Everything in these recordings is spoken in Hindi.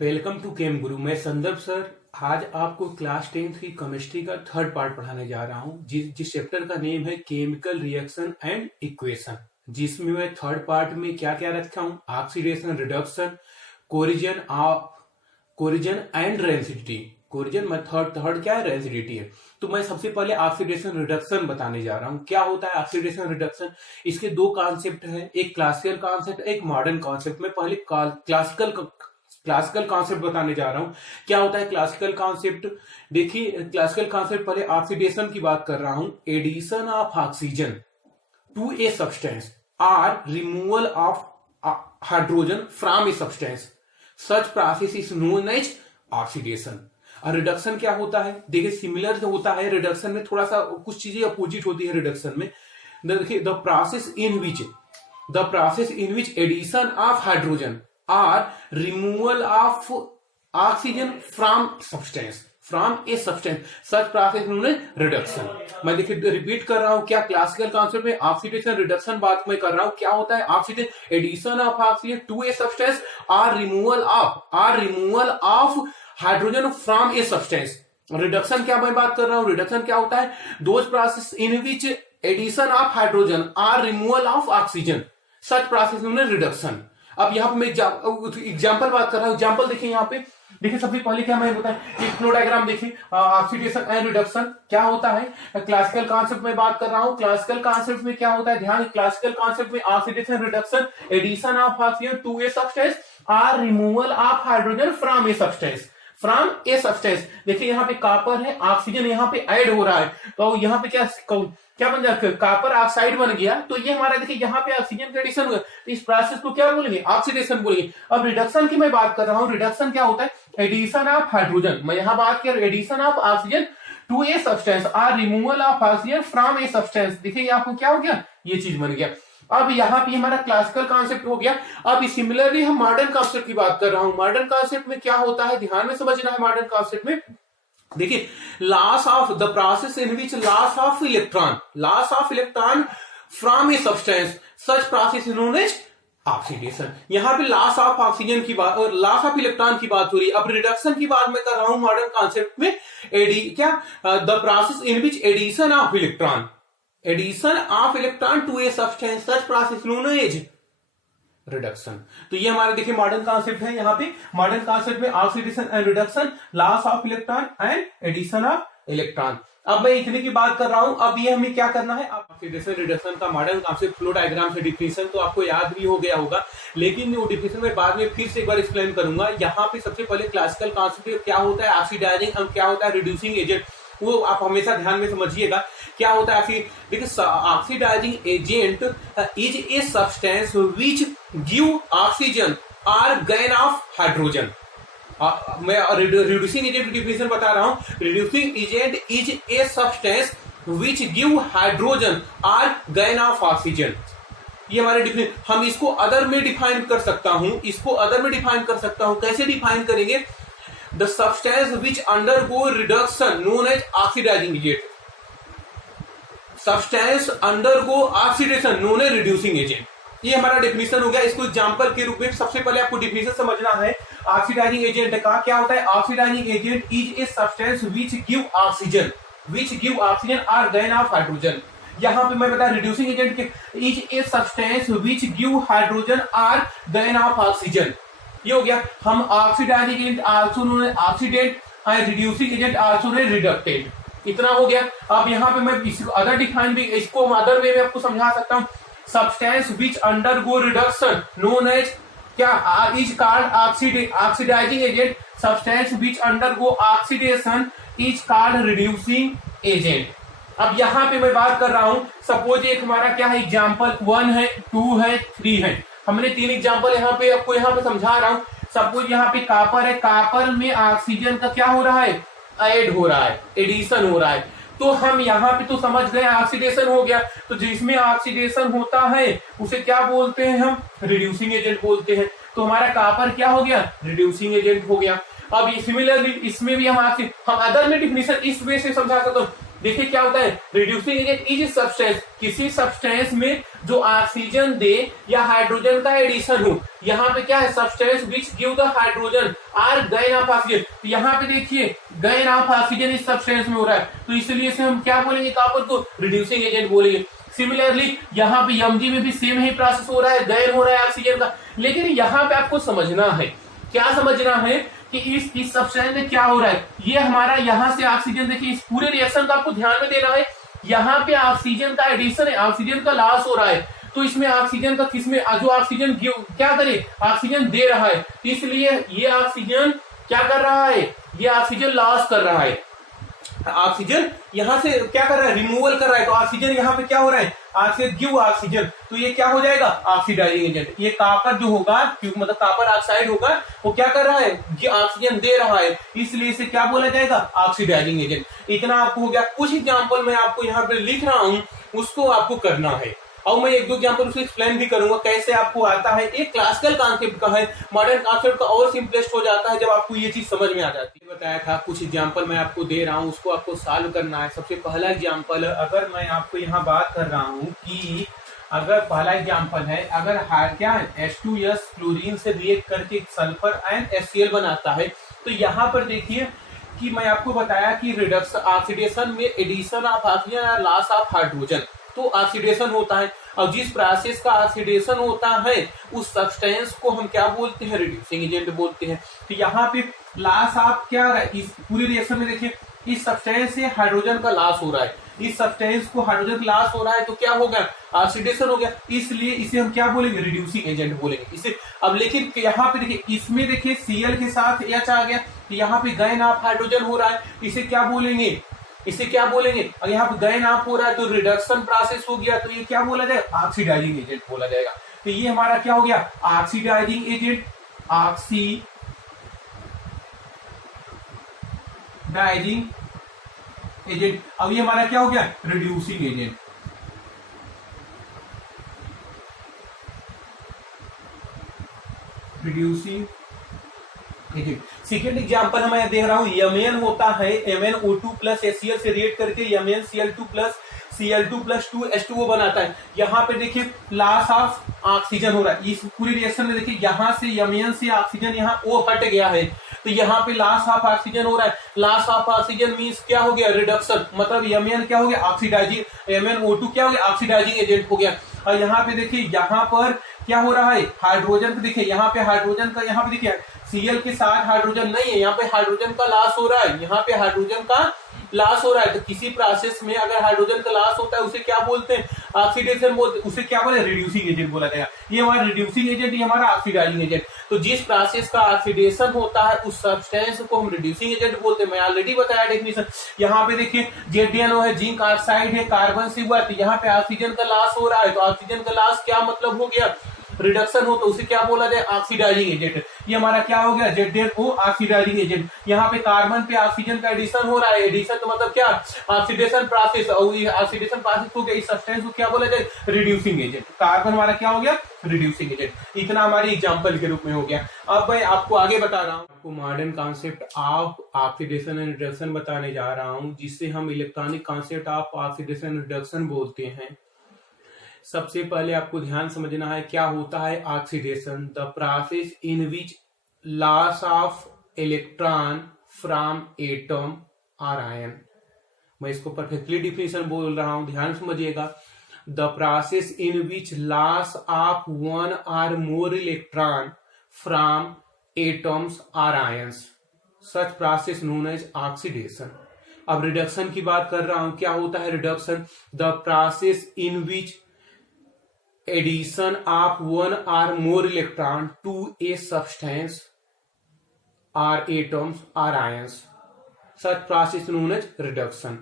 वेलकम टू केम गुरु। मैं संदर्भ सर आज आपको क्लास 10th की केमिस्ट्री का थर्ड पार्ट पढ़ाने जा रहा हूं जिस चैप्टर का नेम है केमिकल रिएक्शन एंड इक्वेशन, जिसमें मैं थर्ड पार्ट में क्या क्या रखा हूं, oxidation, reduction, corrosion and rancidity. Corrosion में थर्ड क्या है, रेसिडिटी है। तो मैं सबसे पहले ऑक्सीडेशन रिडक्शन बताने जा रहा हूं। क्या होता है ऑक्सीडेशन रिडक्शन? इसके दो कॉन्सेप्ट है, एक क्लासिकल कॉन्सेप्ट, एक मॉडर्न कॉन्सेप्ट। मैं पहले क्लासिकल कॉन्सेप्ट बताने जा रहा हूं। क्या होता है क्लासिकल कॉन्सेप्ट? देखिए, क्लासिकल कॉन्सेप्ट पहले ऑक्सीडेशन की बात कर रहा हूं। Addition of oxygen to a substance or removal of hydrogen from a substance, such process is known as oxidation. और रिडक्शन क्या होता है? देखिए, सिमिलर होता है रिडक्शन में, थोड़ा सा कुछ चीजें अपोजिट होती है रिडक्शन में। देखिए, the process in which addition of hydrogen or removal of oxygen from a substance, such process known as reduction. मैं देखिए रिपीट कर रहा हूं, क्या क्लासिकल कॉन्सेप्ट में ऑक्सीडेशन रिडक्शन बात मैं कर रहा हूं। क्या होता है oxidation? Addition of oxygen to a substance or removal of hydrogen from a substance. Reduction क्या मैं बात कर रहा हूं? रिडक्शन क्या होता है? Those process in which addition of hydrogen or removal of oxygen, such process known as reduction. अब यहाँ पे मैं एग्जाम्पल बात कर रहा हूं। एग्जाम्पल देखिए, यहाँ पे देखिए, सबसे पहले क्या मैं बताया, एक फ्लो डायग्राम देखिए। ऑक्सीडेशन एंड रिडक्शन क्या होता है? क्लासिकल कॉन्सेप्ट में बात कर रहा हूं। क्लासिकल कॉन्सेप्ट में क्या होता है? ध्यान, क्लासिकल कॉन्सेप्ट में oxidation reduction, addition of oxygen to a substance or removal of hydrogen from a substance. देखिए, यहाँ पे कॉपर है, ऑक्सीजन यहाँ पे ऐड हो रहा है, तो यहाँ पे क्या बन जाता? कॉपर ऑक्साइड बन गया। तो ये हमारा देखिए यहाँ पे ऑक्सीजन का एडिशन हुआ, तो इस प्रोसेस को क्या बोलेंगे? ऑक्सीडेशन बोलेंगे। अब रिडक्शन की मैं बात कर रहा हूँ। रिडक्शन क्या होता है? एडिशन ऑफ हाइड्रोजन, मैं यहाँ बात कर addition of oxygen to a substance or removal of oxygen from a substance. देखिए आपको क्या हो गया, ये चीज बन गया। अब यहाँ पे हमारा क्लासिकल कॉन्सेप्ट हो गया। अब सिमिलरली हम मॉडर्न कॉन्सेप्ट की बात कर रहा हूं। मॉडर्न कॉन्सेप्ट में क्या होता है, ध्यान में समझना है। मॉडर्न कॉन्सेप्ट में देखिए, loss of the process in which loss of electron from a substance, such process is known as oxidation. यहाँ पे लॉस ऑफ ऑक्सीजन की बात और लॉस ऑफ इलेक्ट्रॉन की बात हो रही है। अब रिडक्शन की बात मैं कर रहा हूं मॉडर्न कॉन्सेप्ट में। The process in which addition of electron to a substance, such process known as reduction. तो ये हमारे देखिए मॉडर्न कॉन्सेप्ट है। यहाँ पे मॉडर्न कॉन्सेप्ट में oxidation and reduction, loss of electron and addition of electron. अब मैं इतने की बात कर रहा हूं। अब ये हमें क्या करना है, ऑक्सीडेशन रिडक्शन का मॉडर्न कॉन्सेप्ट फ्लो डायग्राम से डिफिनेशन तो आपको याद भी हो गया होगा, लेकिन वो डिफिनेशन में बाद में फिर से एक बार एक्सप्लेन करूंगा। यहाँ पे सबसे पहले क्लासिकल कॉन्सेप्ट क्या होता है ऑक्सीडाइजिंग और क्या होता है रिड्यूसिंग एजेंट, वो आप हमेशा ध्यान में समझिएगा। क्या होता है देखिए, oxidising agent is a substance which give oxygen और गेन ऑफ हाइड्रोजन। मैं रिड्यूसिंग एजेंट की डिफिनेशन बता रहा हूं। Reducing agent is a substance which give hydrogen और गेन ऑफ ऑक्सीजन। ये हमारे डिफिनेशन। हम इसको अदर में डिफाइन कर सकता हूं, कैसे डिफाइन करेंगे? The substance which undergo reduction known as oxidizing agent, substance undergo oxidation known as reducing agent। ये हमारा डेफिनेशन हो गया। इसको एग्जांपल के रूप में सबसे पहले आपको डेफिनेशन समझना है ऑक्सीडाइजिंग एजेंट का। क्या होता है? Oxidising agent is a substance which give oxygen और गेन ऑफ हाइड्रोजन। यहाँ पे मैं बताया रिड्यूसिंग एजेंट के is a substance which give hydrogen और गेन ऑफ ऑक्सीजन। ये हो गया। हम oxidising agent also known as oxidant and reducing agent also known as reductant. इतना हो गया। अब यहाँ पे मैं इसको अदर डिफाइन भी, इसको अदर वे में आपको समझा सकता हूँ। Substance which undergo reduction known as क्या is called oxidising agent. Substance which undergo oxidation is called reducing agent. अब यहाँ पे मैं बात कर रहा हूँ, सपोज एक हमारा क्या है, एग्जाम्पल 1 है, 2 है, 3 है। हमने 3 एग्जाम्पल यहाँ पे आपको यहाँ पे समझा रहा हूँ। सपोज यहाँ पे कॉपर है, कॉपर में ऑक्सीजन का क्या हो रहा है, ऐड हो रहा है, एडिशन हो रहा है। तो हम यहाँ पे तो समझ गए ऑक्सीडेशन हो गया। तो जिसमें ऑक्सीडेशन होता है उसे क्या बोलते हैं, हम रिड्यूसिंग एजेंट बोलते हैं। तो हमारा कॉपर क्या हो गया, रिड्यूसिंग एजेंट हो गया। अब सिमिलरली इसमें भी हम अदर में डिफिनेशन इस वे से समझा सकते हो। देखिए क्या होता है, रिड्यूसिंग एजेंट इज सब्सटेंस, किसी सब्सटेंस में जो ऑक्सीजन दे या हाइड्रोजन का एडिशन हो। यहाँ पे क्या है, substance which give the hydrogen or gain of oxygen. तो यहाँ पे देखिए गेन ऑफ ऑक्सीजन इस सब्सटेंस में हो रहा है, तो इसलिए इसे हम क्या बोलेंगे, कॉपर को रिड्यूसिंग एजेंट बोलेंगे। सिमिलरली यहाँ पे एमजी में भी सेम ही प्रोसेस हो रहा है, गेन हो रहा है ऑक्सीजन का। लेकिन यहाँ पे आपको समझना है, क्या समझना है कि इस सब्सटेंस में क्या हो रहा है। ये हमारा यहाँ से ऑक्सीजन, देखिए इस पूरे रिएक्शन का आपको ध्यान में देना है। यहाँ पे ऑक्सीजन का एडिशन है, ऑक्सीजन का लॉस हो रहा है, तो इसमें ऑक्सीजन का किसमें, जो ऑक्सीजन क्या करे, ऑक्सीजन दे रहा है, तो इसलिए ये ऑक्सीजन क्या कर रहा है, ये ऑक्सीजन लॉस कर रहा है। ऑक्सीजन यहां से क्या कर रहा है, रिमूवल कर रहा है, तो ऑक्सीजन यहाँ पे क्या हो रहा है, ऑक्सीजन गिव ऑक्सीजन, तो ये क्या हो जाएगा, ऑक्सीडाइजिंग एजेंट। ये कॉपर जो होगा, मतलब कॉपर ऑक्साइड होगा, वो क्या कर रहा है, ऑक्सीजन दे रहा है, इसलिए इसे क्या बोला जाएगा, ऑक्सीडाइजिंग एजेंट। इतना आपको हो गया। कुछ एग्जाम्पल मैं आपको यहाँ पे लिख रहा हूं, उसको आपको करना है, और मैं एक दो एग्जांपल उसको एक्सप्लेन भी करूंगा कैसे आपको आता है। एक क्लासिकल कॉन्सेप्ट का है, मॉडर्न कॉन्सेप्ट का और सिंपलेस्ट हो जाता है जब आपको ये चीज समझ में आ जाती है। बताया था कुछ एग्जांपल मैं आपको दे रहा हूं, उसको आपको सॉल्व करना है। सबसे पहला एग्जांपल, अगर मैं आपको यहाँ बात कर रहा हूँ कि अगर पहला एग्जांपल है, अगर क्या है H2S क्लोरीन से रिएक्ट करके सल्फर एंड HCl बनाता है, तो यहाँ पर देखिए कि मैं आपको बताया कि रिडक्शन ऑक्सीडेशन में एडिशन ऑफ ऑक्सीजन और लॉस ऑफ हाइड्रोजन, तो ऑक्सीडेशन होता है। और जिस प्रोसेस का ऑक्सीडेशन होता है उस सब्सटेंस को हम क्या बोलते हैं, रिड्यूसिंग एजेंट बोलते हैं। तो यहाँ पे लॉस ऑफ क्या रहा है, इस पूरी रिएक्शन में देखिए इस सब्सटेंस से हाइड्रोजन का लॉस हो रहा है, इस सब्सटेंस को हाइड्रोजन का लॉस हो रहा है, तो क्या हो गया, ऑक्सीडेशन हो गया, इसलिए इसे हम क्या बोलेंगे, रिड्यूसिंग एजेंट बोलेंगे इसे। अब लेकिन यहाँ पे देखिए, इसमें देखिए Cl के साथ H आ गया, तो यहाँ पे गेन ऑफ हाइड्रोजन हो रहा है, इसे क्या बोलेंगे, इसे क्या बोलेंगे। और यहाँ पे गेन ऑफ हो रहा है तो रिडक्शन प्रोसेस हो गया, तो ये क्या बोला जाएगा, ऑक्सीडाइजिंग एजेंट बोला जाएगा। तो ये हमारा क्या हो गया, ऑक्सीडाइजिंग एजेंट, ऑक्सीडाइजिंग एजेंट। अब ये हमारा क्या हो गया, reducing agent. Reducing agent. Second example मैं देख रहा हूं, Mn होता है MnO2 प्लस HCl से रिएक्ट करके MnCl2 plus Cl2 plus 2H2O बनाता है। यहाँ पे देखिए लॉस ऑफ ऑक्सीजन हो रहा है, इस पूरी रिएक्शन में देखिए यहाँ से Mn से ऑक्सीजन यहाँ O हट गया है, तो यहाँ पे लॉस ऑफ ऑक्सीजन हो रहा है। लॉस ऑफ ऑक्सीजन मीन्स क्या हो गया, रिडक्शन, मतलब Mn क्या हो गया, ऑक्सीडाइजिंग, MnO2 क्या हो गया, ऑक्सीडाइजिंग एजेंट हो गया। और यहाँ पे देखिए यहाँ पर क्या हो रहा है, हाइड्रोजन पे देखिए, यहाँ पे हाइड्रोजन का, यहाँ पे देखिए Cl के साथ हाइड्रोजन नहीं है, यहाँ पे हाइड्रोजन का लॉस हो रहा है, यहाँ पे हाइड्रोजन का लॉस हो रहा है। तो किसी प्रोसेस में अगर हाइड्रोजन का लॉस होता है उसे क्या बोलते हैं, ऑक्सीडेशन बोलते हैं, उसे क्या बोले, रिड्यूसिंग एजेंट बोला जाएगा। ये हमारा रिड्यूसिंग एजेंट, ये हमारा ऑक्सीडाइजिंग एजेंट। तो जिस प्रोसेस का ऑक्सीडेशन होता है उस सब्सटेंस को हम रिड्यूसिंग एजेंट बोलते हैं। मैं ऑलरेडी बताया डेफिनेशन। यहाँ पे देखिए ZnO है, जिंक ऑक्साइड है, कार्बन से हुआ, तो यहाँ पे ऑक्सीजन का लॉस हो रहा है, तो ऑक्सीजन का लॉस क्या मतलब हो गया, रिडक्शन हो, तो उसे क्या बोला जाए, ऑक्सीडाइजिंग एजेंट। ये हमारा क्या हो गया, ZnO ऑक्सीडाइजिंग एजेंट। यहाँ पे कार्बन पे ऑक्सीजन का एडिशन हो रहा है, एडिशन तो मतलब क्या, ऑक्सीडेशन प्रोसेस, और ये ऑक्सीडेशन प्रोसेस हो गया, इस सब्सटेंस को क्या बोला जाए, रिड्यूसिंग एजेंट। कार्बन हमारा क्या हो गया, रिड्यूसिंग एजेंट। इतना हमारी एग्जांपल के रूप में हो गया। अब मैं आपको आगे बता रहा हूँ, आपको modern concept of oxidation and reduction बताने जा रहा हूँ, जिससे हम electronic concept of oxidation and reduction बोलते हैं। सबसे पहले आपको ध्यान समझना है क्या होता है oxidation, the process in which loss of electron from atom और आयन। मैं इसको परफेक्टली डिफिनेशन बोल रहा हूं, ध्यान समझिएगा। The process in which loss of one और मोर इलेक्ट्रॉन फ्रॉम एटम्स और ions, such process known as oxidation. अब रिडक्शन की बात कर रहा हूं, क्या होता है reduction, the process in which addition of one or more electron to a substance or atoms or ions, such process known as reduction।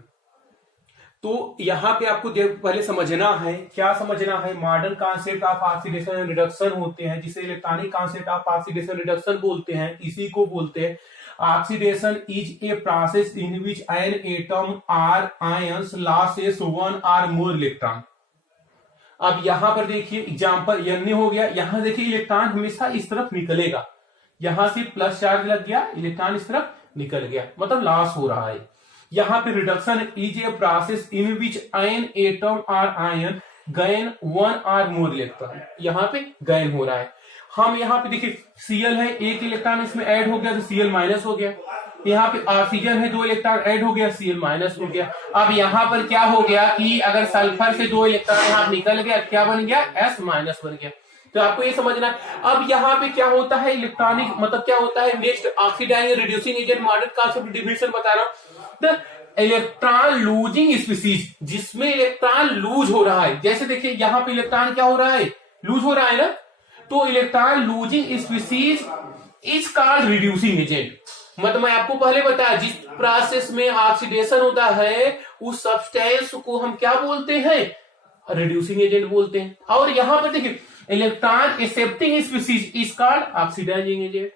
तो यहां पे आपको पहले समझना है, क्या समझना है, modern concept of oxidation and reduction होते हैं, जिसे electronic concept of oxidation reduction बोलते हैं। इसी को बोलते हैं oxidation is a process in which an atom और आयंस लॉसेस वन और मोर इलेक्ट्रॉन। अब यहां पर देखिए एग्जांपल Na हो गया, यहां देखिए इलेक्ट्रॉन हमेशा इस तरफ निकलेगा, यहां से प्लस चार्ज लग गया, इलेक्ट्रॉन इस तरफ निकल गया, मतलब लॉस हो रहा है। यहाँ पे reduction is a process in which an atom और आयन गैन वन और मोर इलेक्ट्रॉन, यहाँ पे गैन हो रहा है। हम यहाँ पे देखिए Cl है, एक इलेक्ट्रॉन इसमें ऐड हो गया तो Cl माइनस हो गया। यहाँ पे ऑक्सीजन है, 2 इलेक्ट्रॉन ऐड हो गया, Cl माइनस हो गया। अब यहाँ पर क्या हो गया कि अगर सल्फर से 2 इलेक्ट्रॉन यहाँ निकल गया, क्या बन गया, S माइनस बन गया। तो आपको ये समझना है। अब यहाँ पे क्या होता है, इलेक्ट्रॉनिक मतलब क्या होता है, next oxidising reducing agent modern concept definition बता रहा हूं। इलेक्ट्रॉन लूजिंग स्पीसीज, जिसमें इलेक्ट्रॉन लूज हो रहा है, जैसे देखिए यहाँ पे इलेक्ट्रॉन क्या हो रहा है, लूज हो रहा है ना, तो electron losing species is called reducing agent. मतलब मैं आपको पहले बताया, जिस प्रोसेस में ऑक्सीडेशन होता है उस सब्सटेंस को हम क्या बोलते हैं, रिड्यूसिंग एजेंट बोलते हैं। और यहां पर देखिए electron accepting species is called oxidising agent.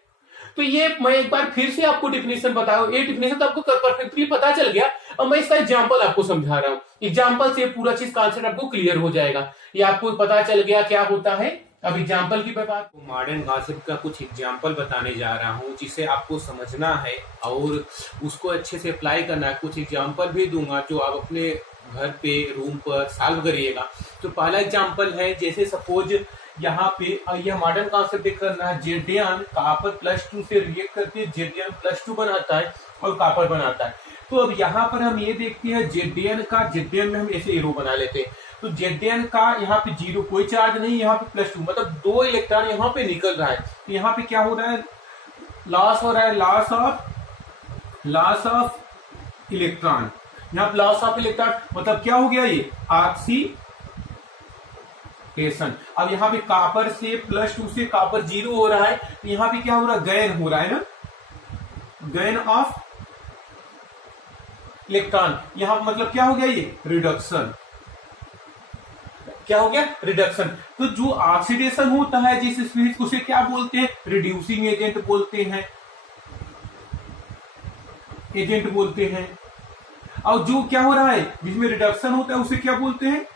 तो ये मैं एक बार फिर से आपको डिफिनेशन बताऊं, ये डिफिनेशन तो आपको परफेक्टली पता चल गया। अब मैं इसका एग्जांपल आपको समझा रहा हूं, एग्जांपल से पूरा चीज कॉन्सेप्ट आपको क्लियर हो जाएगा। ये आपको पता चल गया क्या होता है। अब एग्जांपल की बात, मॉडर्न कॉन्सेप्ट का कुछ एग्जांपल बताने जा रहा हूं जिसे आपको समझना है और उसको अच्छे से अप्लाई करना है। कुछ एग्जांपल भी दूंगा जो आप अपने घर पे रूम पर सॉल्व करिएगा। तो पहला एग्जांपल है, जैसे सपोज यहाँ पे यह मॉडर्न कॉन्सेप्ट देख करना है, जेडियन कॉपर +2 से रिएक्ट करके जेडियन +2 बनाता है और कॉपर बनाता है। तो अब यहाँ पर हम ये देखते हैं जेडियन का, जेडियन में हम ऐसे एरो बना लेते हैं। तो जेडियन का यहाँ पे 0 कोई चार्ज नहीं, यहाँ पे +2 मतलब 2 इलेक्ट्रॉन यहाँ पे निकल रहा है। तो यहाँ पे क्या हो रहा है, लॉस हो रहा है, लॉस ऑफ इलेक्ट्रॉन। यहाँ पे लॉस ऑफ इलेक्ट्रॉन मतलब क्या हो गया, ये ऑक्सीडेशन। अब यहाँ पे कॉपर से +2 से कॉपर 0 हो रहा है, तो यहाँ पे क्या हो रहा है, गैन हो रहा है ना, गैन ऑफ इलेक्ट्रॉन। यहाँ मतलब क्या हो गया, ये रिडक्शन, क्या हो गया, रिडक्शन। तो जो ऑक्सीडेशन होता है जिस स्पीसीज को, उसे क्या बोलते हैं, रिड्यूसिंग एजेंट बोलते हैं, एजेंट बोलते हैं। और जो क्या हो रहा है जिसमें रिडक्शन होता है उसे क्या बोलते हैं,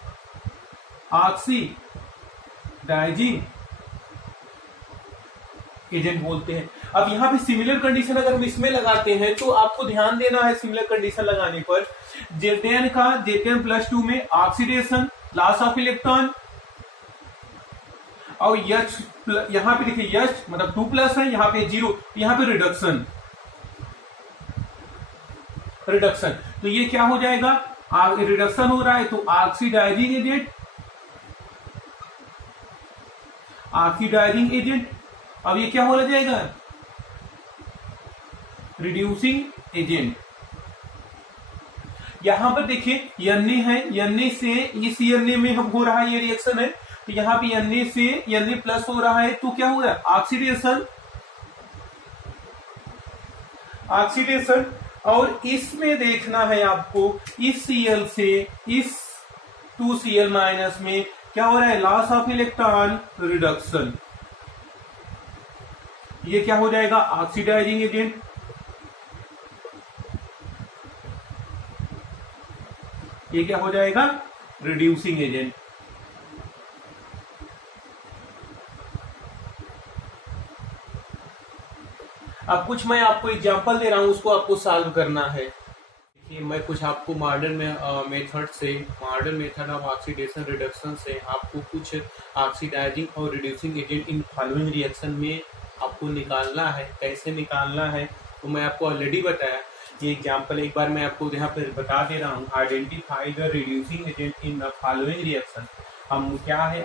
ऑक्सीडाइजिंग एजेंट बोलते हैं। अब यहाँ पे सिमिलर कंडीशन अगर हम इसमें लगाते हैं तो आपको ध्यान देना है, सिमिलर कंडीशन लगाने पर जेडियन का, जेडियन +2 में ऑक्सीडेशन, लॉस ऑफ इलेक्ट्रॉन, और यच यहाँ पे देखिए यच मतलब 2+ है, यहाँ पे 0, यहाँ पे रिडक्शन। तो ये क्या हो जाएगा, रिडक्शन हो रहा है तो ऑक्सीडाइजिंग एजेंट। अब ये क्या हो जाएगा, रिड्यूसिंग एजेंट। यहां पर देखिए Na है, Na से इस Na में हम हो रहा है, ये रिएक्शन है, तो यहाँ पे Na से Na+ हो रहा है, तो क्या हो रहा है, ऑक्सीडेशन। और इसमें देखना है आपको, इस Cl से इस 2Cl- में क्या हो रहा है, लॉस ऑफ इलेक्ट्रॉन, रिडक्शन। ये क्या हो जाएगा, ऑक्सीडाइजिंग एजेंट। ये क्या हो जाएगा, रिड्यूसिंग एजेंट। अब कुछ मैं आपको एग्जांपल दे रहा हूं, उसको आपको सॉल्व करना है। देखिए मैं कुछ आपको modern method of oxidation reduction से आपको कुछ ऑक्सीडाइजिंग और reducing agent in following reaction में आपको निकालना है। कैसे निकालना है तो मैं आपको ऑलरेडी बताया। ये एग्जांपल एक बार मैं आपको यहाँ पर बता दे रहा हूँ। Identify the reducing agent in the following reaction. हम क्या है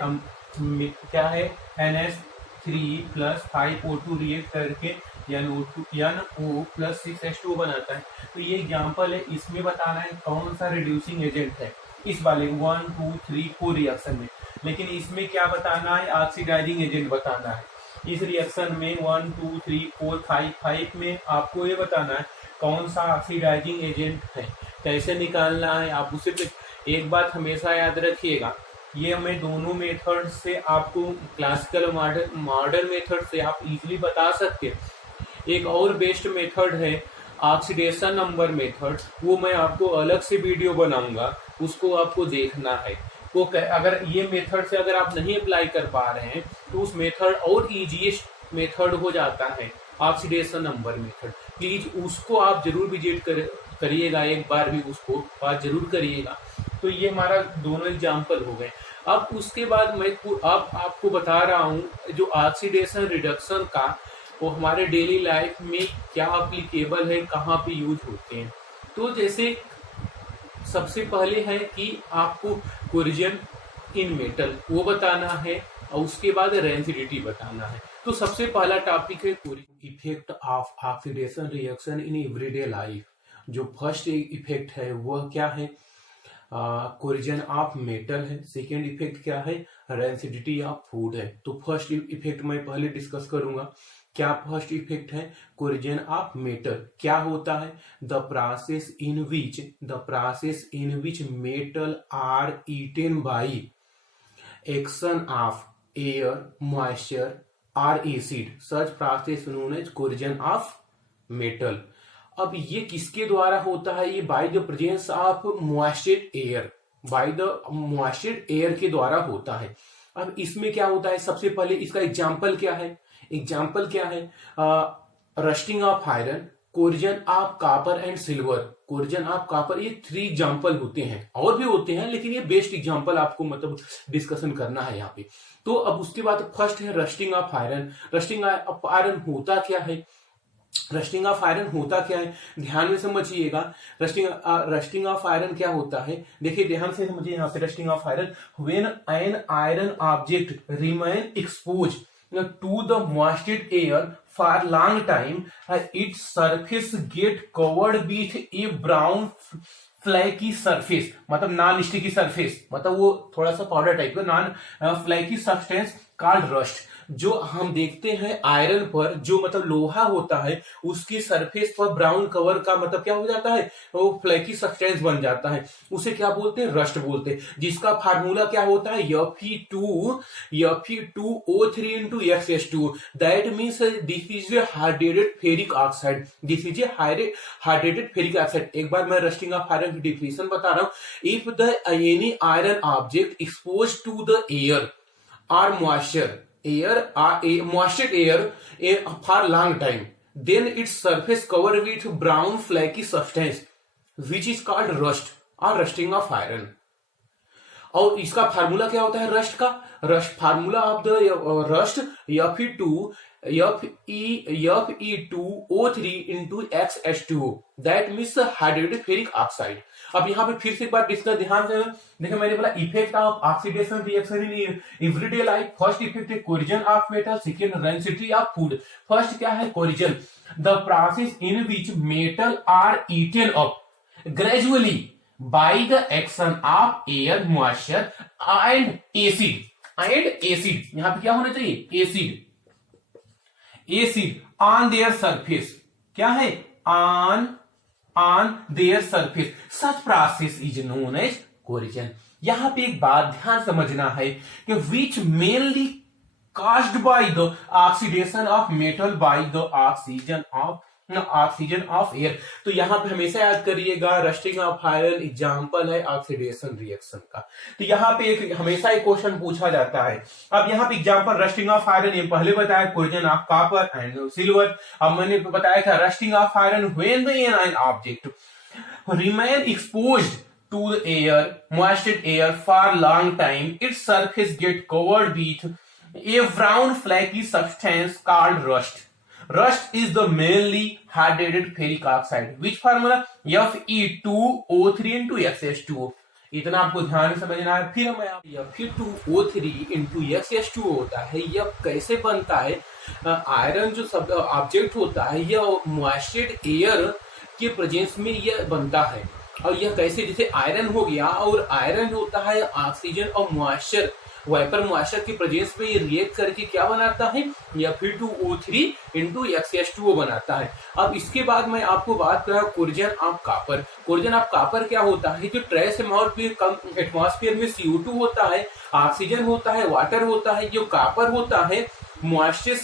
NH3 + 5O2 रिएक्ट करके NO+6H2 बनाता है। तो ये एग्जांपल है, इसमें बताना है कौन सा रिड्यूसिंग एजेंट है इस वाले 1, 2, 3, 4 रिएक्शन में। लेकिन इसमें क्या बताना है, ऑक्सीडाइजिंग एजेंट बताना है। इस रिएक्शन में 1, 2, 3, 4, 5 में आपको ये बताना है कौन सा ऑक्सीडाइजिंग एजेंट है। कैसे निकालना है आप उसे एक बात हमेशा याद रखिएगा, ये मैं दोनों मेथड से आपको क्लासिकल मॉडर्न मेथड से आप इजीली बता सकते हैं। एक और बेस्ट मेथड है ऑक्सीडेशन नंबर मेथड, वो मैं आपको अलग से वीडियो बनाऊंगा, उसको आपको देखना है। तो अगर ये मेथड से अगर आप नहीं अप्लाई कर पा रहे हैं तो उस मेथड और इजीएस्ट मेथड हो जाता है ऑक्सीडेशन नंबर मेथड, प्लीज उसको आप जरूर विजिट करिएगा, एक बार भी उसको बात जरूर करिएगा। तो ये हमारा दोनों एग्जाम्पल हो गए। अब उसके बाद मैं अब आपको बता रहा हूँ जो ऑक्सीडेशन रिडक्शन का वो हमारे डेली लाइफ में क्या अप्लीकेबल है, कहाँ पे यूज होते हैं। तो जैसे सबसे पहले है कि आपको कोरिजन इन मेटल वो बताना है और उसके बाद रेंसिडिटी बताना है। तो सबसे पहला टॉपिक है effect of oxidation reaction in everyday life. जो फर्स्ट इफेक्ट है वह क्या है, कोरिजन ऑफ मेटल है। सेकेंड इफेक्ट क्या है, रेंसिडिटी ऑफ फूड है। तो फर्स्ट इफेक्ट मैं पहले डिस्कस करूंगा। क्या फर्स्ट इफेक्ट है, कोरिजन ऑफ मेटल क्या होता है, the process in which metal are eaten by action of air, moisture और acid, such process known as corrosion of metal. अब ये किसके द्वारा होता है, ये by the presence of moisture air, by the moisture air के द्वारा होता है। अब इसमें क्या होता है, सबसे पहले इसका एग्जाम्पल क्या है, rusting of iron, corrosion of copper and silver. Corrosion of copper, ये 3 एग्जाम्पल होते हैं, और भी होते हैं लेकिन ये बेस्ट एग्जाम्पल आपको मतलब डिस्कशन करना है यहाँ पे। तो अब उसके बाद फर्स्ट है rusting of iron. Rusting of iron होता क्या है, रस्टिंग ऑफ आयरन होता क्या है, ध्यान में समझिएगा। रस्टिंग ऑफ आयरन क्या होता है, देखिए ध्यान से समझिए यहाँ पे। Rusting of iron, when an iron object remain expose to the moisture air for long time, its surface get covered with a brown flaky surface, मतलब नॉन स्टिकी सरफेस, मतलब वो थोड़ा सा पाउडर टाइप का non flaky substance called rust. जो हम देखते हैं आयरन पर, जो मतलब लोहा होता है उसकी सरफेस पर ब्राउन कवर का मतलब क्या हो जाता है, वो फ्लैकी सब्सटेंस बन जाता है, उसे क्या बोलते हैं, रस्ट बोलते हैं। जिसका फार्मूला क्या होता है, Fe2O3 into XH2, that means this is a hydrated ferric oxide, this is a hydrated ferric oxide. एक बार मैं रस्टिंग ऑफ आयरन की डिफिनेशन बता रहा हूं। If the any iron object expose to the air और moisture air for long time, then its surface covered with brown flaky substance which is called rust or rusting of iron। और इसका फार्मूला क्या होता है रस्ट का, rust formula of the rust Fe2O3 into XH2, that means hydrated ferric oxide. अब यहाँ पे फिर से एक बार डिस्कस, ध्यान से देखिए, मैंने बोला effect of oxidation reaction in everyday life. First effect है corrosion of metal, second rancidity of food. First क्या है, corrosion, the process in which metal are eaten up gradually by the action of air, moisture and acid. यहाँ पे क्या होना चाहिए, एसिड ऑन देयर सरफेस, क्या है, on their surface, such process is known as corrosion. यहां पे एक बात ध्यान समझना है कि which mainly caused by the oxidation of metal by the oxygen of air। तो यहां पे हमेशा याद करिएगा रस्टिंग ऑफ आयरन एग्जांपल है ऑक्सीडेशन रिएक्शन का। तो यहां पे एक हमेशा एक क्वेश्चन पूछा जाता है। अब यहां पे एग्जांपल रस्टिंग ऑफ आयरन, ये पहले बताया corrosion of copper and silver. अब मैंने बताया था rusting of iron when the an object remain exposed to the air, moisture air for long time, its surface get covered with a brown flaky substance called rust. Rust is the mainly hydrated ferric oxide. Which formula? Fe2O3 into XH2O। इतना आपको ध्यान से समझना है। फिर मैं Fe2O3 into XH2O होता है, यह कैसे बनता है, आयरन जो सब ऑब्जेक्ट होता है यह मॉइस्चर एयर के प्रेजेंस में यह बनता है। और यह कैसे, जैसे आयरन हो गया और आयरन होता है ऑक्सीजन और मॉइस्चर, वाइपर मॉइस्चर के प्रेजेंस में ये रिएक्ट करके क्या बनाता है, या Fe2O3 into XH2O बनाता है। अब इसके बाद मैं आपको बात कर रहा हूँ corrosion of copper. Corrosion of copper क्या होता है, जो ट्रेस अमाउंट में कम एटमॉस्फेयर में CO2 होता है, ऑक्सीजन होता है, वाटर होता है, जो कॉपर होता है मॉइस्चर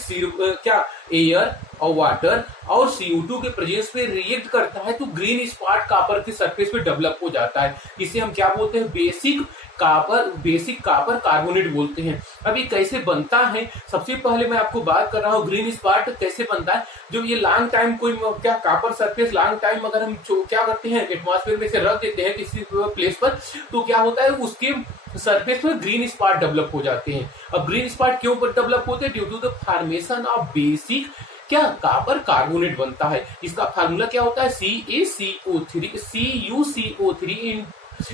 क्या एयर और वाटर और CO2 के प्रेजेंस पे रिएक्ट करता है तो ग्रीन स्पॉट कॉपर के सरफेस पे डेवलप हो जाता है। इसे हम क्या बोलते हैं? बेसिक कॉपर कार्बोनेट बोलते हैं। अब ये कैसे बनता है? सबसे पहले मैं आपको बात कर रहा हूँ ग्रीन स्पॉट कैसे बनता है। जो ये लॉन्ग टाइम कोई क्या कॉपर सरफेस लॉन्ग टाइम अगर हम क्या करते हैं एटमॉस्फेयर में से रख देते हैं किसी प्लेस पर, तो क्या होता है उसके सरफेस पर ग्रीन स्पॉट डेवलप हो जाते हैं। अब ग्रीन स्पॉट क्यों डेवलप होते हैं? Due to the formation of basic क्या कॉपर कार्बोनेट बनता है। इसका फार्मूला क्या होता है? CuCO3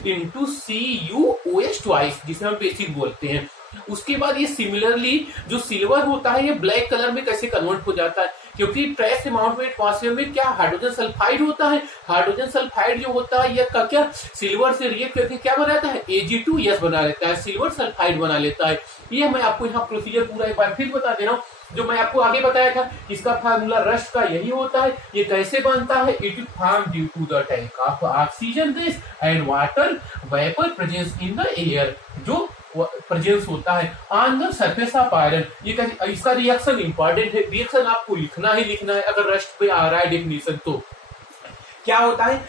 इंटू CuOH ट्वाइस, जिसे हम बेसिक बोलते हैं। उसके बाद ये सिमिलरली जो सिल्वर होता है ये ब्लैक कलर में कैसे कन्वर्ट हो जाता है? क्योंकि ट्रेस अमाउंट में एटमॉस्फेयर में क्या हाइड्रोजन सल्फाइड होता है। हाइड्रोजन सल्फाइड जो होता है यह क्या सिल्वर से रिएक्ट करके क्या बनाता है? Ag2S बना लेता है, सिल्वर सल्फाइड बना लेता है। ये मैं आपको यहाँ प्रोसीजर पूरा एक बार फिर बता दे रहा हूँ जो मैं आपको आगे बताया था। इसका फार्मूला रस्ट का यही होता है। ये कैसे बनता है? It form due to the tank of oxygen gas and water vapour presence in the air, जो प्रेजेंस होता है on the surface of iron. ये इसका रिएक्शन इंपॉर्टेंट है, रिएक्शन आपको लिखना ही लिखना है अगर रस्ट पे आ रहा है डेफिनेशन। तो क्या होता है?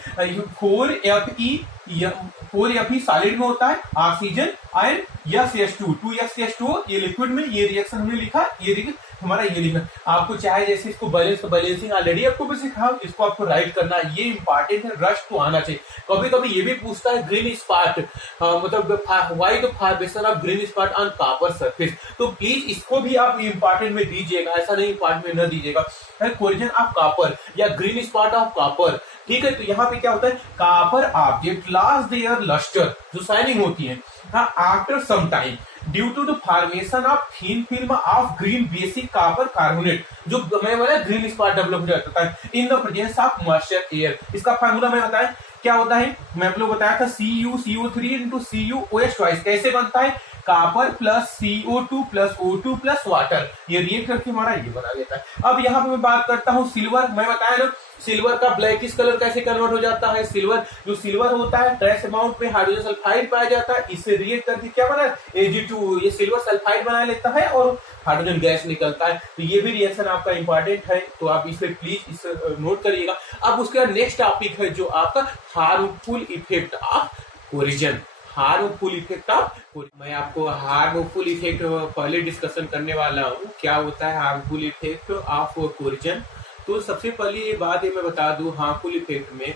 4Fe सॉलिड में होता है, ऑक्सीजन एंड SH2 2H2 ये लिक्विड में। ये रिएक्शन हमने लिखा, ये हमारा ये लिखा। आपको चाहे जैसे इसको बैलेंसिंग ऑलरेडी आपको भी सिखाओ, इसको आपको राइट करना, ये इंपॉर्टेंट है, रस्ट तो आना चाहिए। कभी कभी ये भी पूछता है ग्रीन स्पॉट मतलब why the formation of green spot on copper surface, तो प्लीज इसको भी आप इंपॉर्टेंट में दीजिएगा, ऐसा नहीं इंपॉर्टेंट में न दीजिएगा। कोरिजन ऑफ कॉपर या ग्रीन स्पॉट ऑफ कॉपर, ठीक है। तो यहाँ पे क्या होता है? Copper object lost their lustre, जो शाइनिंग होती है after some time due to the formation of thin film of green basic copper carbonate, जो मैं बोला ग्रीन स्पॉट डेवलप हो जाता है in the presence of moisture air. इसका फार्मूला मैं बताया क्या होता है? मैं आप लोग बताया था CuCO3 इंटू CuOH ट्वाइस। कैसे बनता है? Copper plus CO2 plus O2 plus water, ये रिएक्ट करके हमारा ये बना लेता है। अब यहाँ पे मैं बात करता हूँ सिल्वर। मैं बताया ना सिल्वर का ब्लैकिश कलर कैसे कन्वर्ट हो जाता है। सिल्वर होता है ट्रेस अमाउंट में हाइड्रोजन सल्फाइड पाया जाता है, इससे रिएक्ट करके क्या बना? Ag2 ये सिल्वर सल्फाइड बना लेता है और हाइड्रोजन गैस निकलता है। तो ये भी रिएक्शन आपका इंपॉर्टेंट है, तो आप इसे प्लीज इसे नोट करिएगा। अब उसके बाद नेक्स्ट टॉपिक है जो आपका harmful effect of corrosion. Harmful effect of, मैं आपको हार्मफुल इफेक्ट पहले डिस्कशन करने वाला हूँ। क्या होता है हार्मफुल इफेक्ट ऑफ कोरिजन? तो सबसे पहले ये बात है मैं बता दूं हार्मफुल इफेक्ट में,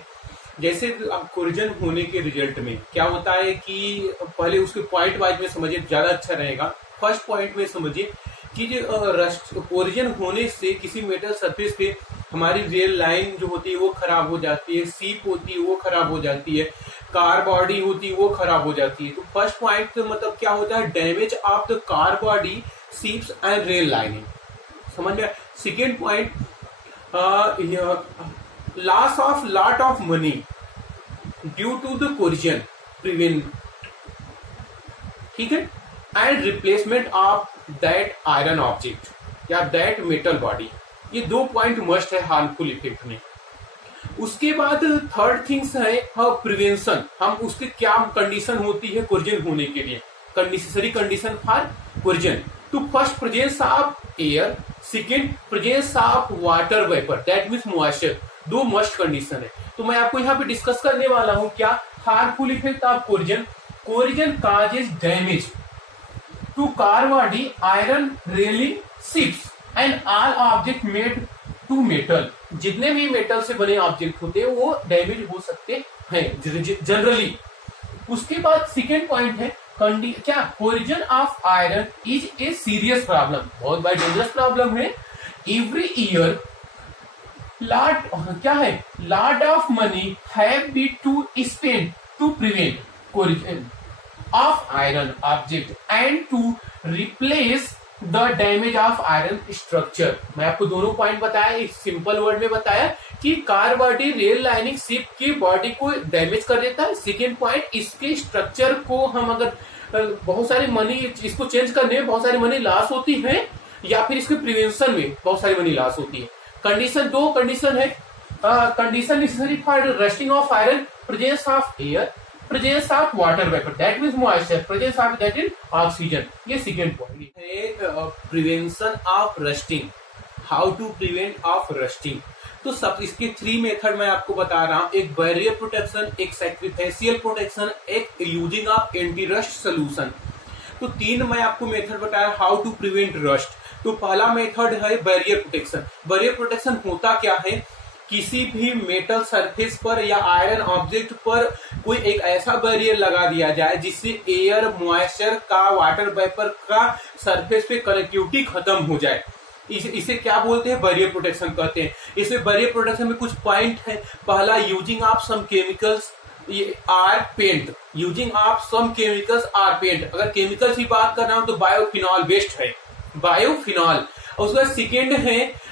जैसे कोरिजन होने के रिजल्ट में क्या होता है कि पहले उसके पॉइंट वाइज में समझिए, ज्यादा अच्छा रहेगा। फर्स्ट पॉइंट में समझिए कि जो कोरिजन होने से किसी मेटल सरफेस पे हमारी रेल लाइन जो होती है वो खराब हो जाती है, सीप होती है वो खराब हो जाती है, कार बॉडी होती है वो खराब हो जाती है। तो फर्स्ट पॉइंट मतलब क्या होता है? Damage of the car body, ships and rail lining, समझ में। Second point loss of lot of money due to the collision prevent, ठीक है, and replacement of that iron object या that metal body। ये दो पॉइंट मस्ट है हार्मफुल इफेक्ट में। उसके बाद थर्ड थिंग्स है प्रिवेंशन। हम उसके क्या कंडीशन होती है कोरिजन होने के लिए, necessary condition for corrosion. Two first presence of air, second presence of water vapour that means moisture, दो मस्ट कंडीशन है। तो मैं आपको यहाँ पे डिस्कस करने वाला हूँ क्या harmful effect of corrosion. Corrosion causes damage to car body, iron railing, ships and all object made to metal. जितने भी मेटल से बने ऑब्जेक्ट होते हैं वो डैमेज हो सकते हैं जनरली। उसके बाद सेकेंड पॉइंट है क्या corrosion of iron is a serious problem, बहुत बड़ा डेंजरस प्रॉब्लम है। एवरी ईयर क्या है lot of money have been to spend to prevent corrosion of iron object and to replace the damage of iron structure. मैं आपको दोनों पॉइंट बताया, एक सिंपल वर्ड में बताया कि car body rail lining ship की बॉडी को डैमेज कर देता है। सेकेंड पॉइंट इसके स्ट्रक्चर को हम अगर बहुत सारी मनी इसको चेंज करने में बहुत सारी मनी लॉस होती है या फिर इसके प्रिवेंशन में बहुत सारी मनी लॉस होती है। कंडीशन दो कंडीशन है, condition necessary for rusting of iron, presence of air, presence of water vapour that means moisture, presence of that is oxygen. ये सेकंड पॉइंट है prevention of rusting. How to prevent of rusting. तो सब इसके 3 मेथड मैं आपको बता रहा हूं, एक बैरियर प्रोटेक्शन, एक सैक्रिफिशियल प्रोटेक्शन, एक using of anti rust solution. तो 3 मैं आपको मेथड बताया हाउ टू प्रिवेंट रस्ट। तो पहला मेथड है बैरियर प्रोटेक्शन। बैरियर प्रोटेक्शन होता क्या है, किसी भी मेटल सरफेस पर या आयरन ऑब्जेक्ट पर कोई एक ऐसा बैरियर लगा दिया जाए जिससे एयर, मॉइस्चर का, वाटर वेपर का सरफेस पे कनेक्टिविटी खत्म हो जाए। इसे क्या बोलते हैं, बैरियर प्रोटेक्शन कहते हैं। इसमें बैरियर प्रोटेक्शन में कुछ पॉइंट है। पहला, using of some chemicals or paint. Using of some chemicals or paint, अगर केमिकल्स की बात कर रहा हूं तो बायोफिनॉल बेस्ट है, बायोफिनॉल। उसके बाद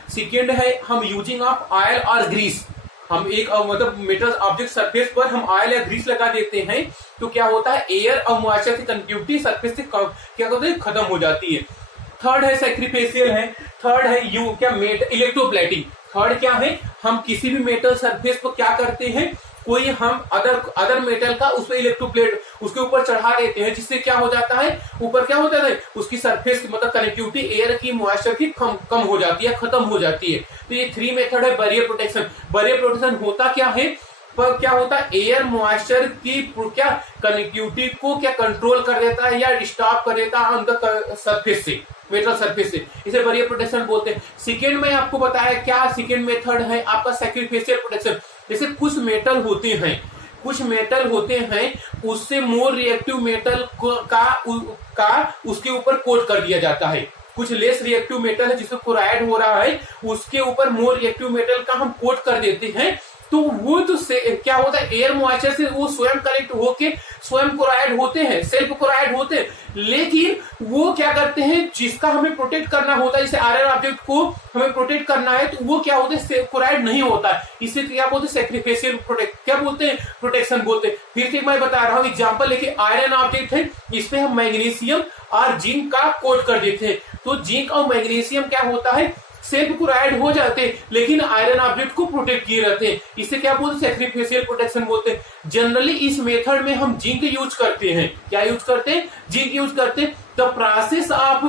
सेकेंड है हम यूजिंग ऑफ ऑयल और ग्रीस। हम एक मतलब मेटल ऑब्जेक्ट सरफेस पर हम ऑयल या ग्रीस लगा देते हैं तो क्या होता है, एयर और मॉइस्चर की कनेक्टिविटी सरफेस से क्या होता है, खत्म हो जाती है। थर्ड है सैक्रिफिशियल है। थर्ड है इलेक्ट्रोप्लेटिंग। थर्ड क्या है, हम किसी भी मेटल सरफेस पर क्या करते हैं, कोई हम अदर मेटल का उस पर इलेक्ट्रोप्लेट उसके ऊपर चढ़ा देते हैं, जिससे क्या हो जाता है, ऊपर क्या होता है, उसकी सरफेस मतलब कनेक्टिविटी एयर की, मॉइस्चर की कम हो जाती है, खत्म हो जाती है। तो ये 3 मेथड है बैरियर प्रोटेक्शन। बैरियर प्रोटेक्शन होता क्या है, पर क्या होता है, एयर मॉइस्चर की क्या कनेक्टिविटी को क्या कंट्रोल कर देता है या स्टॉप कर देता है अंदर सरफेस से, मेटल सरफेस से। इसे बैरियर प्रोटेक्शन बोलते हैं। सेकेंड में आपको बताया क्या सेकेंड मेथड है आपका सैक्रिफिशियल प्रोटेक्शन। जैसे कुछ मेटल होते हैं उससे मोर रिएक्टिव मेटल का उसके ऊपर कोट कर दिया जाता है। कुछ लेस रिएक्टिव मेटल है जिसको क्लोराइड हो रहा है, उसके ऊपर मोर रिएक्टिव मेटल का हम कोट कर देते हैं। तो वो तो क्या होता है, एयर मॉइस्चर से वो स्वयं कनेक्ट होके स्वयं क्लोराइड होते हैं, सेल्फ क्लोराइड होते हैं, लेकिन वो क्या करते हैं, जिसका हमें प्रोटेक्ट करना होता है, जैसे आयरन ऑब्जेक्ट को हमें प्रोटेक्ट करना है, तो वो क्या होता है, क्लोराइड नहीं होता है। इसे क्या बोलते हैं, सैक्रिफिशियल प्रोटेक्शन बोलते हैं। फिर से मैं बता रहा हूँ एग्जाम्पल लेके, आयरन ऑब्जेक्ट है, इसमें हम मैग्नीशियम और जिंक का कोट कर देते हैं। तो जिंक और मैग्नीशियम क्या होता है, सेल्फ क्लोराइड हो जाते हैं, लेकिन आयरन ऑब्जेक्ट को प्रोटेक्ट किए रहते हैं। इसे क्या बोलते हैं, सैक्रिफिशियल प्रोटेक्शन बोलते हैं। जनरली इस मेथड में हम जिंक यूज करते हैं। क्या यूज करते हैं, जिंक यूज करते हैं। The process of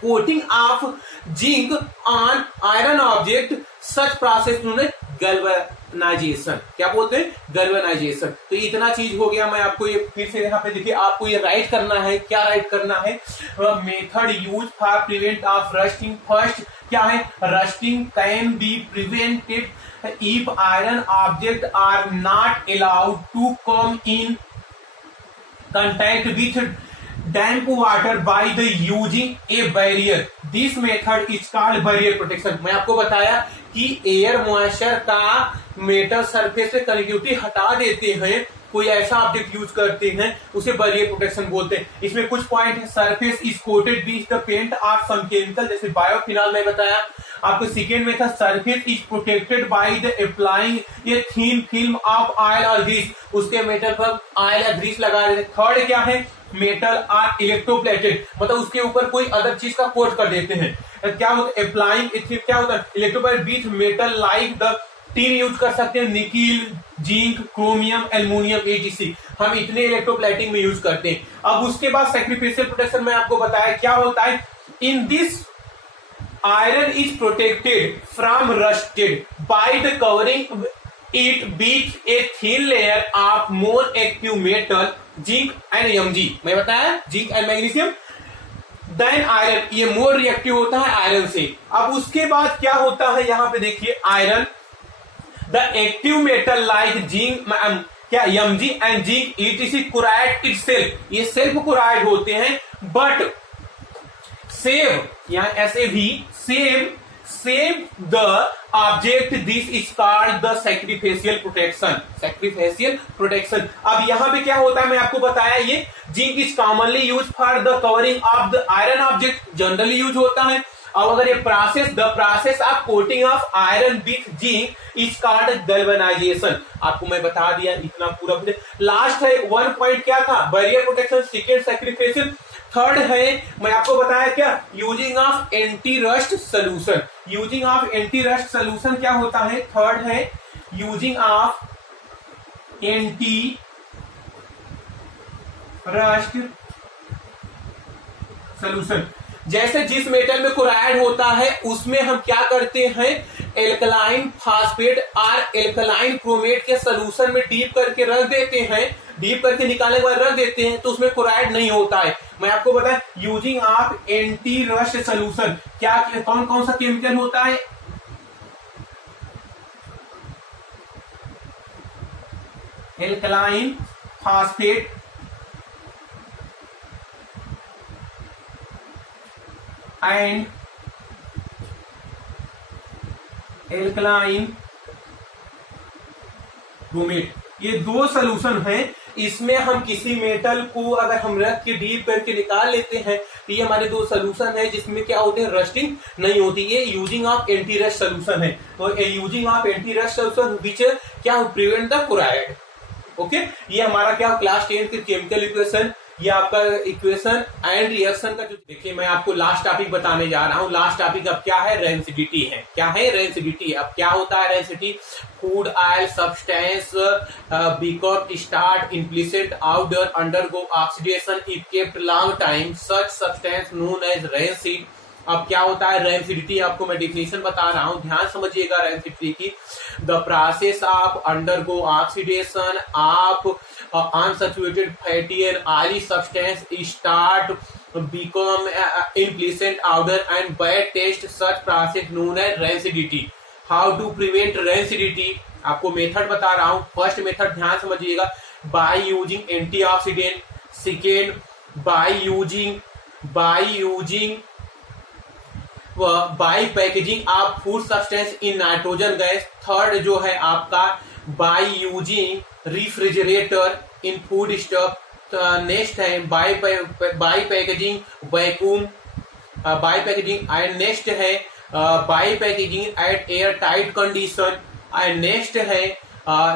coating of zinc on iron object, such process known as galvanisation. क्या बोलते हैं, गैल्वेनाइजेशन। तो इतना चीज हो गया। मैं आपको ये फिर से यहाँ पे देखिए, आपको ये राइट करना है। क्या राइट करना है, method use for prevent of rusting. First क्या है, rusting can be prevented if iron object are not allowed to come in contact with damp water by the using a barrier. This method is called barrier protection. मैं आपको बताया कि एयर मॉइस्चर का मेटल सरफेस से कनेक्टिविटी हटा देते हैं, कोई ऐसा ऑब्जेक्ट यूज करते हैं, उसे बैरियर प्रोटेक्शन बोलते हैं। इसमें कुछ पॉइंट है, surface is coated with the paint और सम केमिकल, जैसे बायोफिनॉल में बताया आपको। सेकेंड में था surface is protected by the applying A thin film of oil और ग्रीस, उसके मेटल पर ऑयल या ग्रीस लगा देते। थर्ड क्या है, मेटल आर इलेक्ट्रोप्लेटेड, मतलब उसके ऊपर कोई अदर चीज का कोट कर देते हैं। क्या होता है, अप्लाइंग क्या होता है, electroplated with metal like the tin use कर सकते हैं, nickel, zinc, chromium, aluminium, etc. हम इतने इलेक्ट्रोप्लेटिंग में यूज करते हैं। अब उसके बाद सैक्रिफिशियल प्रोटेक्शन में आपको बताया क्या होता है, in this iron is protected from rusted by the covering it with a thin layer of more active metal, zinc and Mg। मैं बताया zinc and magnesium, then iron, ये मोर रिएक्टिव होता है आयरन से। अब उसके बाद क्या होता है, यहां पे देखिए iron, the active metal like zinc क्या Mg and zinc etc chloride itself, ये सेल्फ क्लोराइड होते हैं, बट सेव यहाँ save the object, this is called the sacrificial protection। अब यहाँ पे क्या होता है, मैं आपको बताया, ये zinc is commonly use for the covering of the iron object, generally use होता है। अब अगर ये process of coating of iron with zinc is called galvanisation. आपको मैं बता दिया इतना पूरा। लास्ट है 1 पॉइंट क्या था, barrier protection, second sacrificial, third है मैं आपको बताया क्या, using of anti rust solution. Using of anti rust solution क्या होता है, थर्ड है using of anti rust solution. जैसे जिस मेटल में क्लोराइड होता है उसमें हम क्या करते हैं, एल्कलाइन फास्फेट और एल्कलाइन क्रोमेट के सोल्यूशन में डीप करके रख देते हैं, डीप करके निकालने के बाद रख देते हैं तो उसमें क्लोराइड नहीं होता है। मैं आपको बताया using of anti rust solution, क्या कौन कौन सा केमिकल होता है, alkaline phosphate and alkaline chromate, ये दो सोल्यूशन हैं। इसमें हम किसी मेटल को अगर हम रख के डीप करके निकाल लेते हैं तो ये हमारे दो सोल्यूशन है जिसमें क्या होते हैं, रस्टिंग नहीं होती। ये using of anti rust solution है। तो using of anti rust solution which क्या प्रिवेंट द क्लोराइड। ओके, ये हमारा क्या क्लास 10 के केमिकल इक्वेशन, ये आपका इक्वेशन एंड रिएक्शन का जो, देखिए मैं आपको लास्ट टॉपिक बताने जा रहा हूं। लास्ट टॉपिक अब क्या है, रेंसिडिटी है। क्या है, रेंसिडिटी। अब क्या होता है rancidity, food oil substance become start implicit outer undergo oxidation if kept long time, such substance known as rancid. अब क्या होता है रेंसिडिटी, आपको मैं डिफिनेशन बता रहा हूं, ध्यान समझिएगा रेंसिडिटी की। The process of undergo oxidation of unsaturated fatty and oily substance start become implicit odor and bad taste, such process known as rancidity. How to prevent rancidity, आपको मेथड बता रहा हूं। फर्स्ट मेथड ध्यान समझिएगा, by using antioxidant, second by using by packaging of food substance in nitrogen gas, third जो है आपका by using refrigerator in food stuff, next है by packaging vacuum, by packaging and next है by packaging at air tight condition and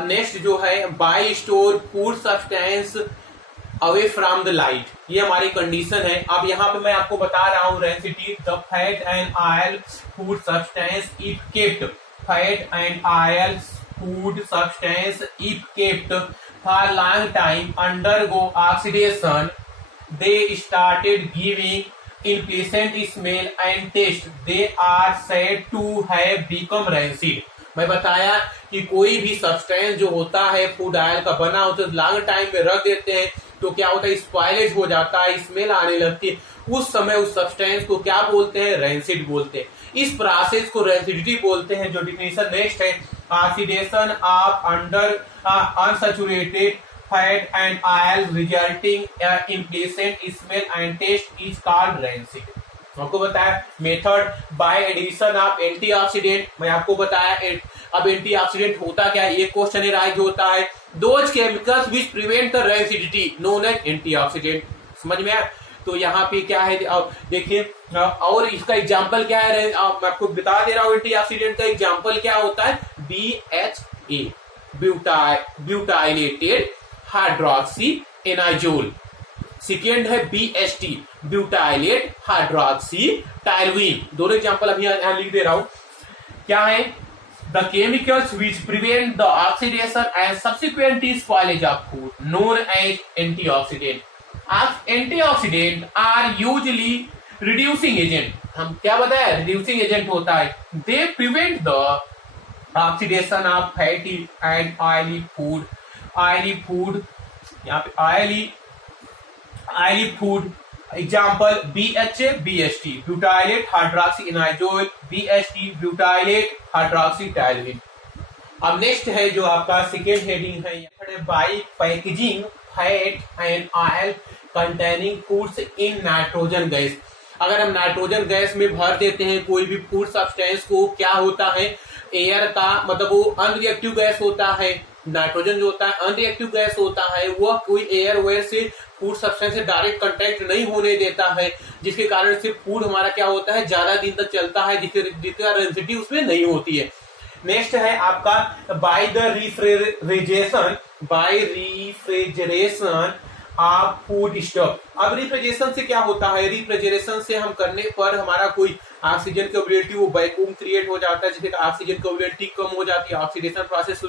next जो है by store food substance away from the light. ये हमारी कंडीशन है। अब यहाँ पे मैं आपको बता रहा हूँ rancidity, the fat and oil food substance if kept, fat and oil food substance if kept for long time undergo oxidation, they started giving unpleasant smell and taste, they are said to have become rancid. मैं बताया कि कोई भी सब्सटेंस जो होता है फूड ऑयल का बना होता है, लॉन्ग टाइम में रख देते हैं तो क्या होता है, स्पॉइलेज हो जाता है, स्मेल आने लगती है। उस समय उस सब्सटेंस को क्या बोलते हैं, रेंसिड बोलते हैं। इस प्रोसेस को रेंसिडिटी बोलते हैं। जो डिफिनेशन नेक्स्ट है, oxidation of under unsaturated fat and oil resulting in pleasant smell and taste is called rancid. आपको बताया method, by addition of antioxidant. मैं आपको बताया अब एंटीऑक्सीडेंट होता क्या है, ये क्वेश्चन राइज होता है। Those chemicals which prevent the rancidity known as antioxidant. समझ में आया? तो यहाँ पे क्या है, देखिए, और इसका एग्जांपल क्या है, मैं आपको बता दे रहा हूँ। एंटीऑक्सीडेंट का एग्जांपल क्या होता है, BHA ब्यूटाइलेटेड हाइड्रोक्सी एनाइजोल। सेकेंड है BHT ब्यूटाइलेट हाइड्रोक्सी टाइलवीन। दोनों एग्जांपल अभी यहाँ लिख दे रहा हूं। क्या है, the chemicals which prevent the oxidation and subsequent spoilage of food known as antioxidant. Antioxidant are usually reducing agent. हम क्या बताया, रिड्यूसिंग एजेंट होता है। They prevent the oxidation of fatty and oily food, यहाँ पे oily food example BHA BHT butylated hydroxy anisole, BHT butylated hydroxy toluene. अब नेक्स्ट है जो आपका सेकेंड हेडिंग है, by packaging fat and oil containing foods in nitrogen gas. अगर हम नाइट्रोजन गैस में भर देते हैं कोई भी फूड सब्सटेंस को, क्या होता है, एयर का मतलब वो अनरिएक्टिव गैस होता है। नाइट्रोजन जो होता है अनरिएक्टिव गैस होता है, वह कोई एयर वेयर से फूड सब्सटेंस से डायरेक्ट कांटेक्ट नहीं होने देता है, जिसके कारण से फूड हमारा क्या होता है, ज्यादा दिन तक चलता है, जिसका रेंसिडिटी उसमें नहीं होती है। नेक्स्ट है आपका by the refrigeration of food stuff. अब रिफ्रिजरेशन से क्या होता है, रिफ्रिजरेशन से हम करने पर हमारा कोई ऑक्सीजन की एबिलिटी, वो वैक्यूम क्रिएट हो जाता है, जिसके ऑक्सीजन की एबिलिटी कम हो जाती है, ऑक्सीडेशन प्रोसेस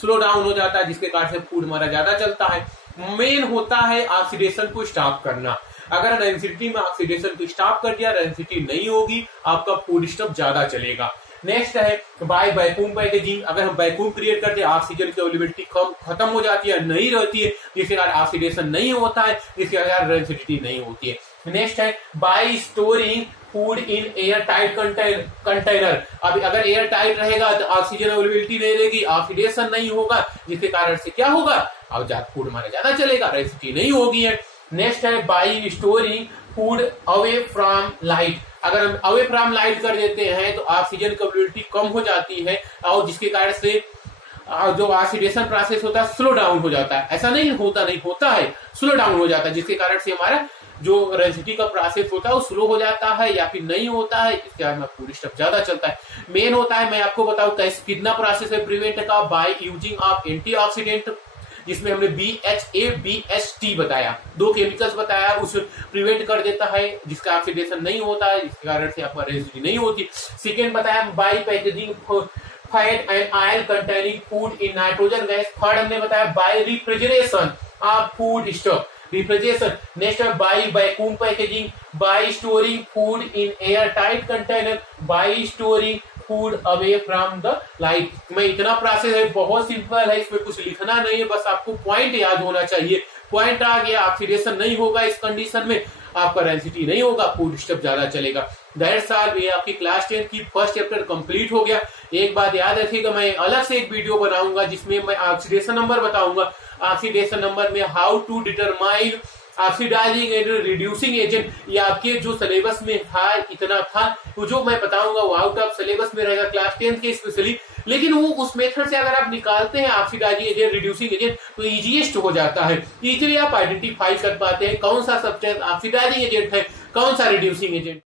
स्लो डाउन हो जाता है, जिसके कारण से फूड हमारा ज्यादा चलता है। मेन होता है ऑक्सीडेशन को स्टॉप करना। अगर रेंसिडिटी में ऑक्सीडेशन को स्टॉप कर दिया, रेंसिडिटी नहीं होगी, आपका फूड स्टॉप ज्यादा चलेगा। नेक्स्ट है बाय वैक्यूम पैकेजिंग। अगर हम वैक्यूम क्रिएट करते हैं, ऑक्सीजन की अवेलेबिलिटी खत्म हो जाती है, नहीं रहती है, जिसके कारण ऑक्सीडेशन नहीं होता है, जिसके कारण रेंसिडिटी नहीं होती है। नेक्स्ट है bye storing food in air tight container. अब अगर एयर टाइट रहेगा तो ऑक्सीजन अवेलेबिलिटी नहीं रहेगी, ऑक्सीडेशन नहीं होगा, जिसके कारण से क्या होगा, अब फूड हमारा ज्यादा चलेगा, रेसिपी नहीं होगी है। नेक्स्ट है bye storing food away from light. अगर हम अवे फ्रॉम लाइट कर देते हैं तो ऑक्सीजन की अवेलेबिलिटी कम हो जाती है, और जिसके कारण से जो ऑक्सीडेशन प्रोसेस होता है स्लो डाउन हो जाता है। ऐसा नहीं होता है, स्लो डाउन हो जाता है, जिसके कारण से हमारा जो रेंसिडिटी का प्रोसेस होता है वो स्लो हो जाता है या फिर नहीं होता है, इसके बाद में फूड स्टॉप ज्यादा चलता है। मेन होता है, मैं आपको बताऊं कैसे कितना प्रोसेस है प्रिवेंट का, बाय यूजिंग ऑफ एंटीऑक्सीडेंट, जिसमें हमने BHA BHT बताया, 2 केमिकल्स बताया, उस प्रिवेंट कर देता है, जिसका ऑक्सीडेशन नहीं होता है, जिसके कारण से आपका रेंसिडिटी नहीं होती। सेकेंड बताया by packaging fat and oil containing food in nitrogen gas. Third हमने बताया by refrigeration of food stock, refrigeration. Next है by vacuum packaging, by storing food in air tight container, by storing food away from the light. मैं इतना प्रोसेस है, बहुत सिंपल है, इसमें कुछ लिखना नहीं है, बस आपको पॉइंट याद होना चाहिए। पॉइंट आ गया, ऑक्सीडेशन नहीं होगा इस कंडीशन में, आपका रेंसिडिटी नहीं होगा, फूड स्टॉप ज्यादा चलेगा। That's all. ये आपकी क्लास 10 की फर्स्ट चैप्टर कंप्लीट हो गया। एक बात याद रखिएगा, मैं अलग से एक वीडियो बनाऊंगा जिसमें मैं ऑक्सीडेशन नंबर बताऊंगा, ऑक्सीडेशन नंबर में how to determine oxidising and reducing agent. ये आपके जो सिलेबस में था इतना था, तो जो मैं बताऊंगा वो आउट ऑफ सिलेबस में रहेगा क्लास 10 के स्पेशली, लेकिन वो उस मेथड से अगर आप निकालते हैं ऑक्सीडाइजिंग एजेंट, रिड्यूसिंग एजेंट, तो इजीएस्ट हो जाता है। इजीली आप आइडेंटिफाई कर पाते हैं कौन सा सब्सटेंस ऑक्सीडाइजिंग एजेंट है, कौन सा रिड्यूसिंग एजेंट।